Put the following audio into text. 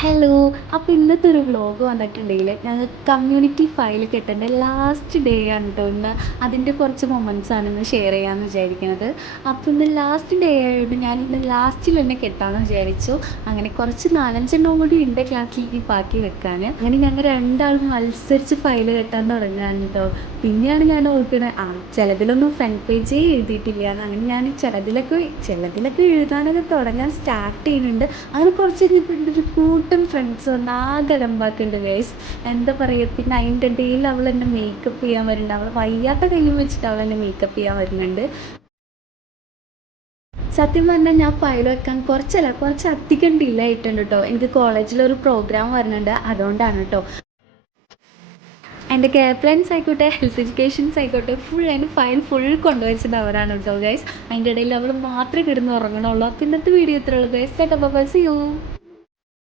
Hello അപ്പോൾ ഇന്നത്തെ ഒരു വ്ലോഗ് വന്നിട്ടുണ്ടെങ്കിൽ ഞങ്ങൾ കമ്മ്യൂണിറ്റി ഫയൽ കിട്ടേണ്ട ലാസ്റ്റ് ഡേ ആണ് കേട്ടോ ഇന്ന്. അതിന്റെ കുറച്ച് മൊമെന്റ്സാണ് ഇന്ന് ഷെയർ ചെയ്യാമെന്ന് വിചാരിക്കുന്നത് അപ്പോൾ ഇന്ന് ലാസ്റ്റ് ഡേ ആയതുകൊണ്ട് ഞാൻ ഇന്ന് ലാസ്റ്റിൽ തന്നെ കെട്ടാമെന്ന് വിചാരിച്ചു. അങ്ങനെ കുറച്ച് നാലഞ്ചെണ്ണം കൂടി ഉണ്ട് ക്ലാസ്സിൽ ഇനി ബാക്കി വെക്കാൻ അങ്ങനെ ഞങ്ങൾ രണ്ടാളും മത്സരിച്ച് ഫയൽ കെട്ടാൻ തുടങ്ങാൻ കേട്ടോ പിന്നെയാണ് ഞാൻ ഓർക്കുന്നത് ആ ചിലതിലൊന്നും ഫ്രണ്ട് പേജേ എഴുതിയിട്ടില്ല അങ്ങനെ ഞാൻ ചിലതിലൊക്കെ ചിലതിലൊക്കെ എഴുതാനൊക്കെ തുടങ്ങാൻ സ്റ്റാർട്ട് ചെയ്യുന്നുണ്ട്. അങ്ങനെ കുറച്ച് കഴിഞ്ഞപ്പോൾ ഒരു കൂട്ടം ഫ്രണ്ട്സ് വന്ന് ആകെ അലമ്പാക്കുന്നുണ്ട് ഗൈസ് എന്താ പറയുക പിന്നെ അതിന്റെ ഇടയിൽ അവൾ എന്നെ മേക്കപ്പ് ചെയ്യാൻ വരുന്നുണ്ട്. അവൾ വയ്യാത്ത കയ്യും വെച്ചിട്ട് അവൾ എന്നെ മേക്കപ്പ് ചെയ്യാൻ വരുന്നുണ്ട്. സത്യം പറഞ്ഞാൽ ഞാൻ ഫയൽ വെക്കാൻ കുറച്ചല്ല കുറച്ച് അധികം ഡിലേ ആയിട്ടുണ്ട് കേട്ടോ എനിക്ക് കോളേജിൽ ഒരു പ്രോഗ്രാം വരുന്നുണ്ട് അതുകൊണ്ടാണ് കേട്ടോ എന്റെ കെയർ പ്ലാൻസ് ആയിക്കോട്ടെ ഹെൽത്ത് എഡ്യൂക്കേഷൻസ് ആയിക്കോട്ടെ ഫുൾ അതിന്റെ ഫയൽ ഫുൾ കൊണ്ടുവച്ചത് അവരാണ് കേട്ടോ ഗൈസ് അതിന്റെ ഇടയിൽ അവൾ മാത്രമേ കിടന്ന് ഉറങ്ങണുള്ളൂ ഇന്നത്തെ വീഡിയോ ഇത്രയുള്ളൂ ഗൈസ് ചേട്ടാ ബൈ സി യു